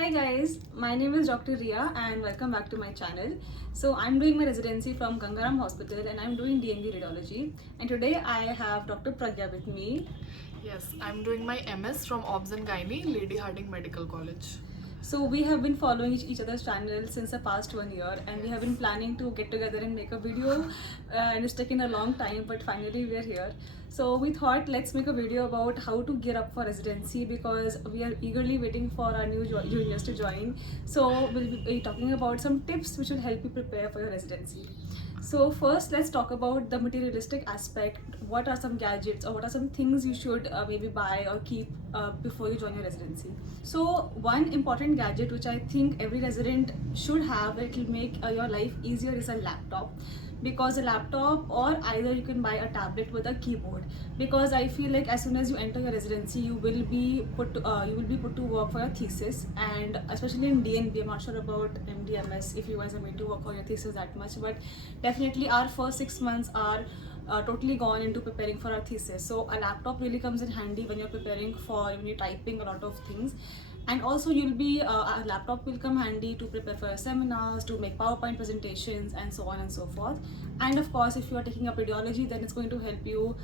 Hi guys, my name is Dr. Ria and welcome back to my channel. So I'm doing my residency from Gangaram Hospital and I'm doing DMV radiology. And today I have Dr. Pragya with me. Yes, I'm doing my MS from Obs and Gynae, Lady Harding Medical College. So we have been following each other's channel since the past 1 year and we have been planning to get together and make a video and it's taken a long time but finally we are here. So we thought let's make a video about how to gear up for residency because we are eagerly waiting for our new juniors to join. So we'll be talking about some tips which will help you prepare for your residency. So first, let's talk about the materialistic aspect. What are some gadgets or what are some things you should maybe buy or keep before you join your residency? So one important gadget which I think every resident should have, it will make your life easier, is a laptop. Because a laptop, or either you can buy a tablet with a keyboard, because I feel like as soon as you enter your residency you will be put to work for your thesis, and especially in DNB, I'm not sure about MDMS if you guys are made to work for your thesis that much, but definitely our first 6 months are totally gone into preparing for our thesis. So a laptop really comes in handy when you're preparing for, when you're typing a lot of things. And also you'll be a laptop will come handy to prepare for your seminars, to make PowerPoint presentations and so on and so forth. And of course if you are taking up radiology, then it's going to help you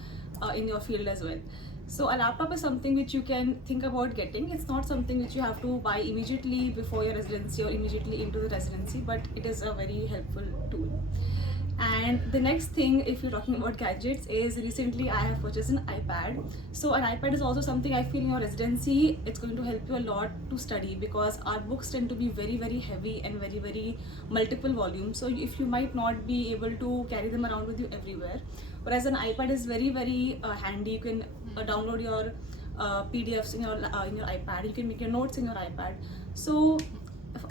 in your field as well. So a laptop is something which you can think about getting. It's not something which you have to buy immediately before your residency or immediately into the residency, but it is a very helpful tool. And the next thing, if you're talking about gadgets, is recently I have purchased an iPad. So an iPad is also something I feel in your residency, it's going to help you a lot to study, because our books tend to be very heavy and very multiple volumes. So if you might not be able to carry them around with you everywhere, whereas an iPad is very handy. You can download your PDFs in your iPad. You can make your notes in your iPad. So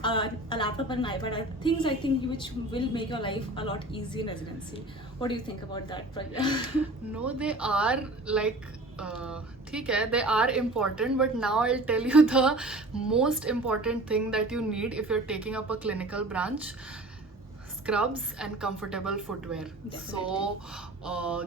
a laptop and an iPad are things I think which will make your life a lot easier in residency. What do you think about that, Pragya? No, they are like, ठीक है, they are important, but now I'll tell you the most important thing that you need if you're taking up a clinical branch: scrubs and comfortable footwear. So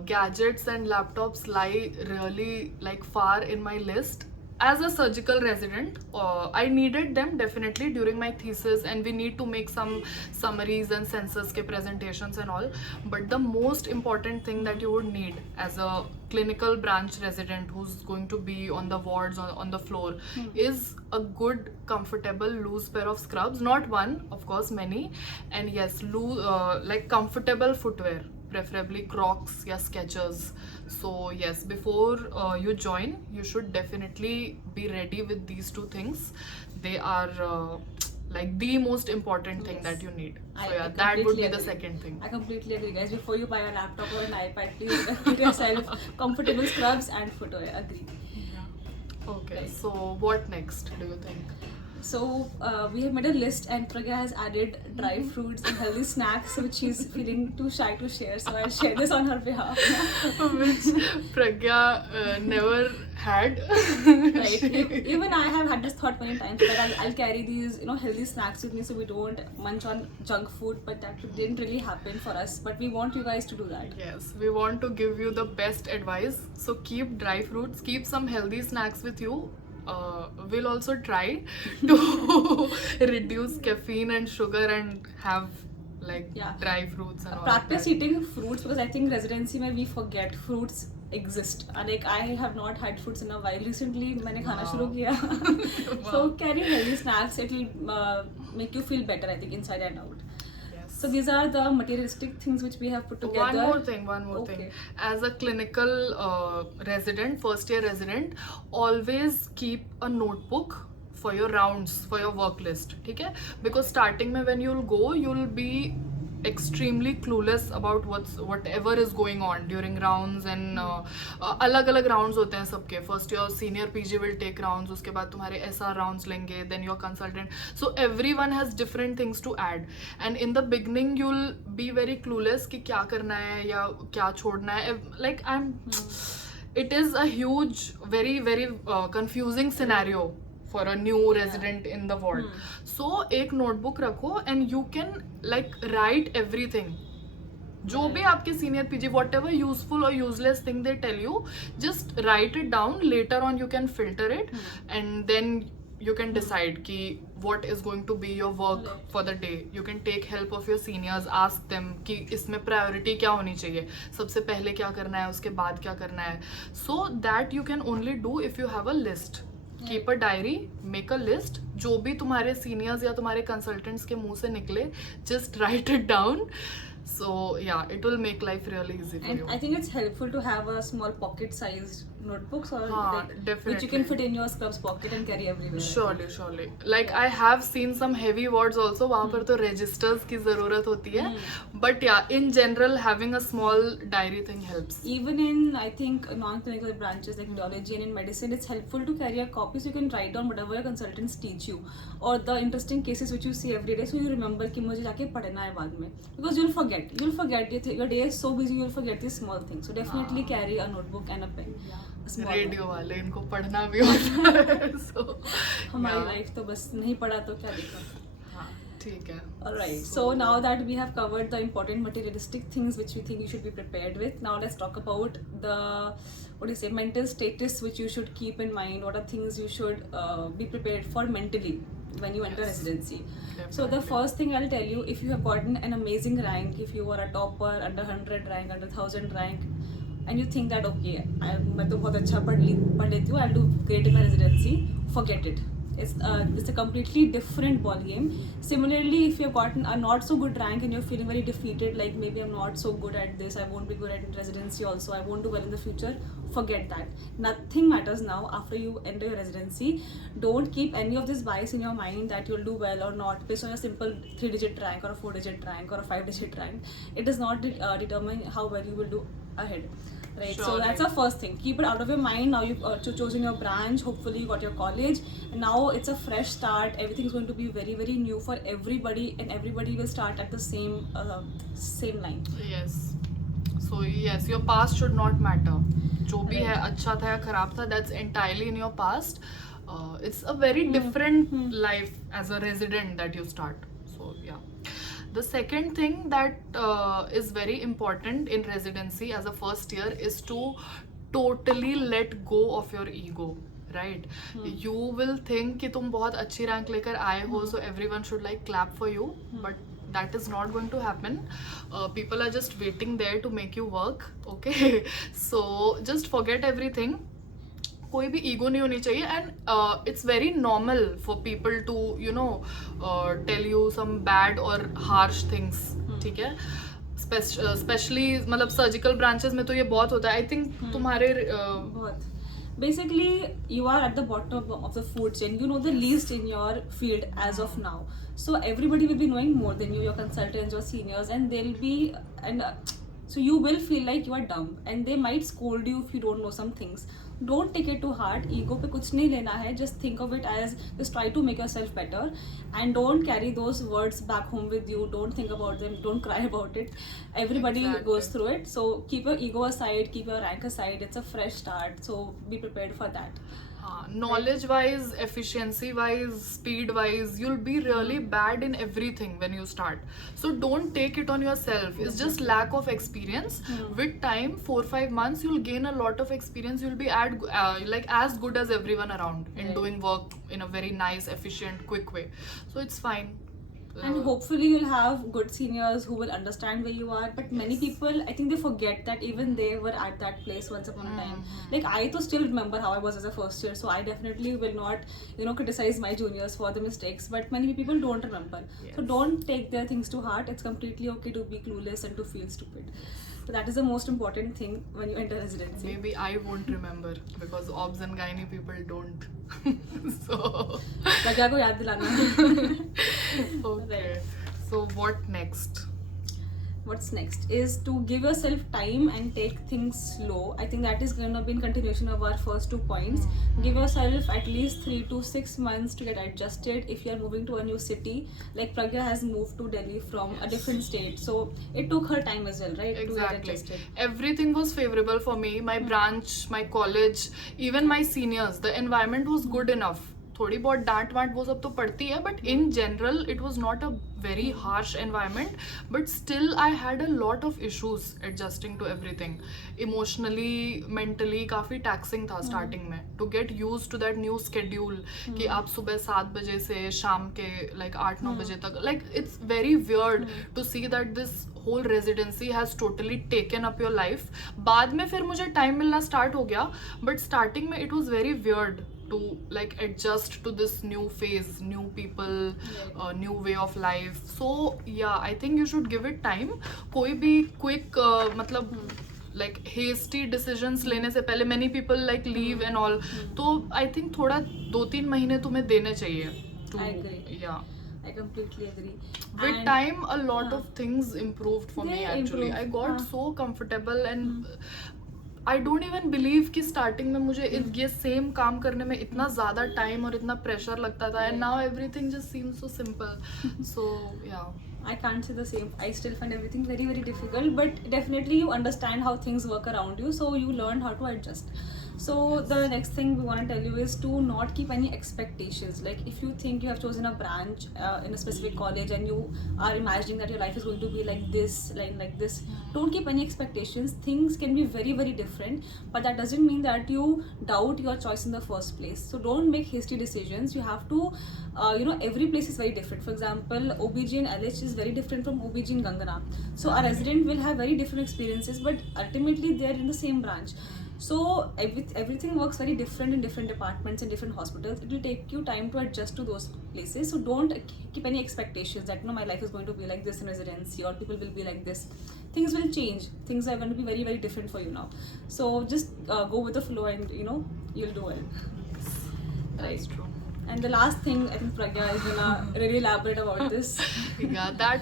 gadgets and laptops lie really like far in my list. As a surgical resident, I needed them definitely during my thesis, and we need to make some summaries and census ke presentations and all. But the most important thing that you would need as a clinical branch resident who's going to be on the wards, on the floor, is a good, comfortable, loose pair of scrubs. Not one, of course, many. And yes, like comfortable footwear, preferably Crocs or Skechers. So yes, before you join, you should definitely be ready with these two things. They are like the most important thing that you need. So yeah, that would be the second thing. I completely agree, guys. Before you buy a laptop or an iPad, please get yourself comfortable scrubs and footwear. Agree. Yeah. Okay, Right. so what next do you think? So we have made a list, and Pragya has added dry fruits and healthy snacks, which she's feeling too shy to share. So I'll share this on her behalf. Which Pragya never had. Right. Even I have had this thought many times that I'll carry these healthy snacks with me so we don't munch on junk food, but that didn't really happen for us. But we want you guys to do that. Yes, we want to give you the best advice. So keep dry fruits, keep some healthy snacks with you. We'll also try to reduce caffeine and sugar and have like dry fruits and all. Practice eating fruits, because I think residency mein we forget fruits exist. Like I have not had fruits in a while. Recently मैंने खाना शुरू किया. So carry healthy snacks. It will make you feel better, I think, inside and out. So these are the materialistic things which we have put together. One more thing. As a clinical resident, first year resident, always keep a notebook for your rounds, for your work list. Okay? Because starting mein when you'll go, you'll be extremely clueless about whatever is going on during rounds, and अलग-अलग rounds होते हैं सबके. First your senior PG will take rounds, उसके बाद तुम्हारे SR rounds लेंगे, then your consultant. So everyone has different things to add, and in the beginning you'll be very clueless कि क्या करना है या क्या छोड़ना है. Like it is a huge, very confusing scenario for a new resident in the ward. So एक notebook रखो and you can like write everything. जो भी आपके senior PG, whatever useful or useless thing they tell you, just write it down. Later on you can filter it, and then you can decide ki what is going to be your work Right. for the day. You can take help of your seniors, ask them कि इसमें priority क्या होनी चाहिए, सबसे पहले क्या करना है, उसके बाद क्या करना है. So that you can only do if you have a list. Keep a diary, make a list. जो भी तुम्हारे seniors या तुम्हारे consultants के मुंह से निकले, just write it down. So yeah, it will make life really easy for And you. I think it's helpful to have a small pocket-sized notebooks or हाँ, like, which definitely. you can fit in your scrubs pocket and carry everywhere. Surely. Like I have seen some heavy words also. वहाँ पर तो registers की ज़रूरत होती है. But yeah, in general, having a small diary thing helps. Even in, I think, non-clinical branches like neurology and in medicine, it's helpful to carry a copy so you can write down whatever your consultants teach you or the interesting cases which you see every day, so you remember कि मुझे जाके पढ़ना है बाद में, because you'll forget. Your day is so busy, you'll forget these small things. So definitely carry a notebook and a pen. A small radio one. वाले इनको पढ़ना भी होता है. So हमारी yeah. लाइफ तो बस नहीं पढ़ा तो क्या देखा. हाँ, ठीक है. Alright, so now that we have covered the important materialistic things which we think you should be prepared with, now let's talk about the, what do you say, mental status which you should keep in mind. What are things you should be prepared for mentally when you enter Yes. residency. So the Definitely. first thing I'll tell you, if you have gotten an amazing rank, if you are a topper, under 100 rank, under 1000 rank, and you think that okay, मैं तो बहुत अच्छा पढ़ लेती हूँ, I'll do great in my residency, forget it. It's a completely different ball game. Similarly, if you've gotten a not so good rank and you're feeling very defeated, like maybe I'm not so good at this, I won't be good at residency also, I won't do well in the future, forget that. Nothing matters now after you enter your residency. Don't keep any of this bias in your mind that you'll do well or not based on a simple 3-digit rank or a 4-digit rank or a 5-digit rank. It does not determine how well you will do ahead. Right, so Surely. that's the first thing. Keep it out of your mind. Now you've chosen your branch. Hopefully, you got your college. And now it's a fresh start. Everything is going to be very, very new for everybody, and everybody will start at the same line. Yes. So yes, your past should not matter. जो भी है, Right. अच्छा था या खराब था, that's entirely in your past. It's a very different life as a resident that you start. So yeah. The second thing that is very important in residency as a first year is to totally let go of your ego. Right? You will think कि तुम बहुत अच्छी rank लेकर आए हो, so everyone should like clap for you, but that is not going to happen. People are just waiting there to make you work. Okay, so just forget everything. कोई भी ego नहीं होनी चाहिए. And it's very normal for people to tell you some bad और harsh things. ठीक है, specially मतलब surgical branches में तो ये बहुत होता है. आई थिंक तुम्हारे बहुत. Basically, you are at the bottom of the food chain. You know the least in your field as of now. So everybody will be knowing more than you, your consultants, your seniors, and they'll be so you will feel like you are dumb, and they might scold you if you don't know some things. Don't take it to heart. Ego पे कुछ नहीं लेना है. Just think of it as just try to make yourself better, and don't carry those words back home with you. Don't think about them. Don't cry about it. Everybody Exactly. goes through it. So keep your ego aside. Keep your rank aside. It's a fresh start. So be prepared for that. knowledge wise, efficiency wise, speed wise, you'll be really bad in everything when you start. So don't take it on yourself. It's just lack of experience. With time, 4-5 months, you'll gain a lot of experience. You'll be like as good as everyone around in Right. doing work in a very nice, efficient, quick way. So it's fine. And hopefully you'll have good seniors who will understand where you are. But many Yes. people, I think they forget that even they were at that place once upon a time. Like I to still remember how I was as a first year, so I definitely will not, criticize my juniors for the mistakes. But many people don't remember. So Yes. don't take their things to heart. It's completely okay to be clueless and to feel stupid. So that is the most important thing when you enter residency. Maybe I won't remember because obs and gynae people don't. So Pragya ko yaad dilana. okay. Right. So what next? What's next is to give yourself time and take things slow. I think that is going to be in continuation of our first 2 points. Give yourself at least 3 to 6 months to get adjusted if you are moving to a new city. Like Pragya has moved to Delhi from a different state, so it took her time as well, right? To get Exactly. adjusted. Everything was favorable for me. My branch, my college, even my seniors. The environment was good enough. थोड़ी बहुत डांट want वो सब तो पड़ती है, but in general it was not a very harsh environment, but still I had a lot of issues adjusting to everything. Emotionally, mentally काफ़ी taxing था starting में, to get used to that new schedule कि आप सुबह 7 बजे से शाम के like 8-9 बजे तक, like it's very weird to see that this whole residency has totally taken up your life. बाद में फिर मुझे time मिलना start हो गया, but starting में it was very weird to like adjust to this new phase, new people, new way of life. So yeah, I think you should give it time. कोई भी quick मतलब like hasty decisions लेने से पहले many people like leave and all, तो I think थोड़ा 2-3 महीने तुम्हें देने चाहिए to, I agree. yeah. I completely agree. With And time a lot of things improved for me Yeah, actually. I improved. got so comfortable and I don't even believe कि starting में मुझे ये same काम करने में इतना ज़्यादा time और इतना pressure लगता था, and now everything just seems so simple. So yeah. I can't say the same. I still find everything very, very difficult, but definitely you understand how things work around you, so you learn how to adjust. So the next thing we want to tell you is to not keep any expectations. Like if you think you have chosen a branch in a specific college and you are imagining that your life is going to be like this, like this, don't keep any expectations. Things can be very, very different, but that doesn't mean that you doubt your choice in the first place. So don't make hasty decisions. You have to, every place is very different. For example, OBG in LH is very different from OBG in Gangana. So a resident will have very different experiences, but ultimately they are in the same branch. So everything works very different in different departments and different hospitals. It will take you time to adjust to those places. So don't keep any expectations that my life is going to be like this in residency or people will be like this. Things will change. Things are going to be very, very different for you now. So just go with the flow and you'll do it. That's true. And the last thing, I think Pragya is gonna really elaborate about this. Yeah,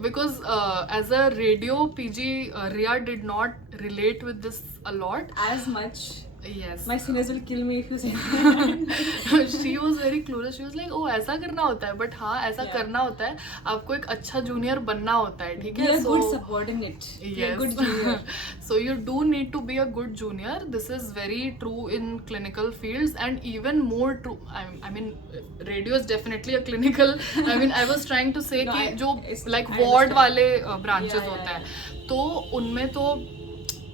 because as a radio PG, Ria did not relate with this a lot. As much. Yes. My seniors will kill me if you say that. She was very clueless. She was like, oh ऐसा करना होता है, but हाँ ऐसा Yeah. करना होता है. आपको एक अच्छा junior बनना होता है, ठीक Be है? a good subordinate. Be a good junior. So you do need to be a good junior. This is very true in clinical fields, and even more true. I mean, radio is definitely a clinical. I mean, I was trying to say No, कि जो like I ward understand. वाले branches Yeah, होते yeah, हैं, तो उनमें तो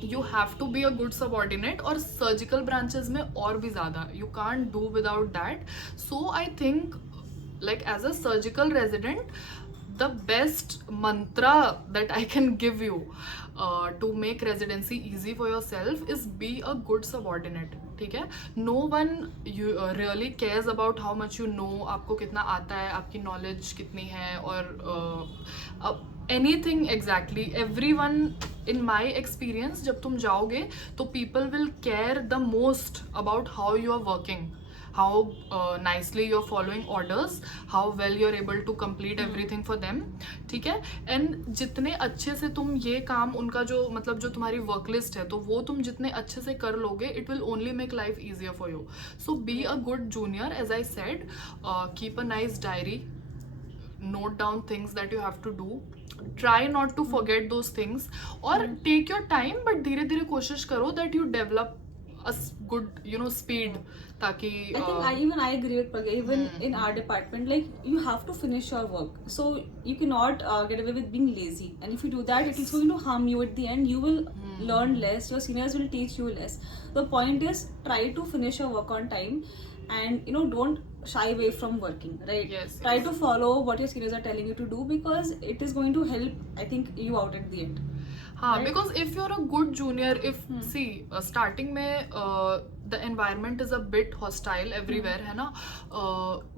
you have to be a good subordinate, और surgical branches में और भी ज़्यादा. You can't do without that. So I think like as a surgical resident, the best mantra that I can give you to make residency easy for yourself is be a good subordinate. ठीक है? No one really cares about how much you know, आपको कितना आता है, आपकी knowledge कितनी है, और anything exactly. Everyone in my experience, जब तुम जाओगे तो people will care the most about how you are working, how nicely you're following orders, how well you're able to complete everything for them. ठीक है? And जितने अच्छे से तुम ये काम उनका जो मतलब जो तुम्हारी work list है, तो वो तुम जितने अच्छे से कर लोगे, it will only make life easier for you. So be a good junior, as I said. Keep a nice diary. Note down things that you have to do. Try not to forget those things, or take your time, but धीरे धीरे कोशिश करो that you develop a good speed, ताकि I think I agree with Pragya. Even in our department, like you have to finish your work, so you cannot get away with being lazy. And if you do that, it is going to harm you at the end. You will learn less. Your seniors will teach you less. The point is, try to finish your work on time, and don't shy away from working. Right? Yes, Try yes. to follow what your seniors are telling you to do, because it is going to help, I think, you out at the end. हाँ, Right? because if you're a good junior, see, starting में the environment is a bit hostile everywhere, है ना?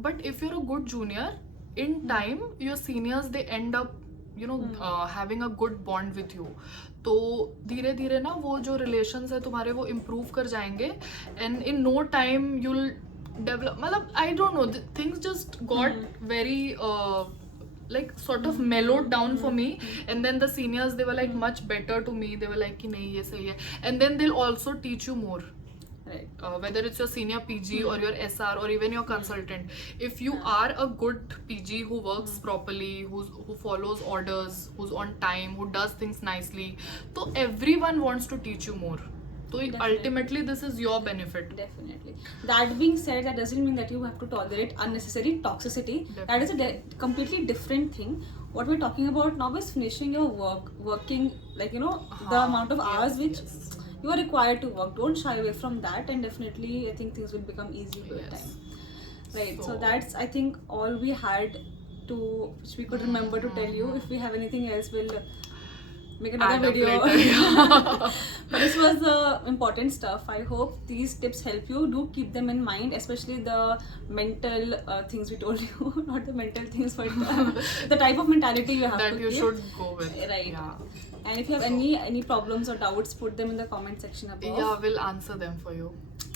But if you're a good junior, in time your seniors, they end up having a good bond with you. तो धीरे धीरे ना वो जो relations है तुम्हारे वो improve कर जाएंगे, and in no time you'll develop. मतलब I don't know, things just got very like sort of mellowed down for me, and then the seniors, they were like much better to me. They were like कि नहीं ये सही है, and then they'll also teach you more. Right. Whether it's your senior PG or your SR or even your consultant, if you are a good PG who works properly, who follows orders, who's on time, who does things nicely, so everyone wants to teach you more. So Definitely. ultimately this is your benefit. Definitely. That being said, that doesn't mean that you have to tolerate unnecessary toxicity. That is a completely different thing. What we're talking about now is finishing your working, like, you know, the amount of hours which you are required to work. Don't shy away from that, and definitely I think things will become easy with Yes. time. Right. So So- that's, I think, all we had to, which we could remember to tell you. If we have anything else, we'll make another Add up video. later. But this was the important stuff. I hope these tips help you. Do keep them in mind, especially the mental things we told you. Not the mental things, but the type of mentality you have That to you keep. should go with. Right. Yeah. And if you have any problems or doubts, put them in the comment section above. Yeah, we'll answer them for you.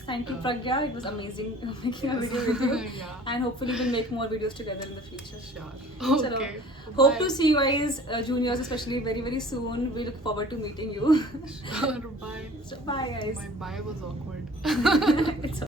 Thank you, Pragya. It was amazing making a video with you. Yeah. And hopefully we'll make more videos together in the future. Sure. Chalo. Okay. Hope Bye. to see you guys, juniors especially, very very soon. We look forward to meeting you. Sure. Bye. So, bye guys. My bye was awkward. It's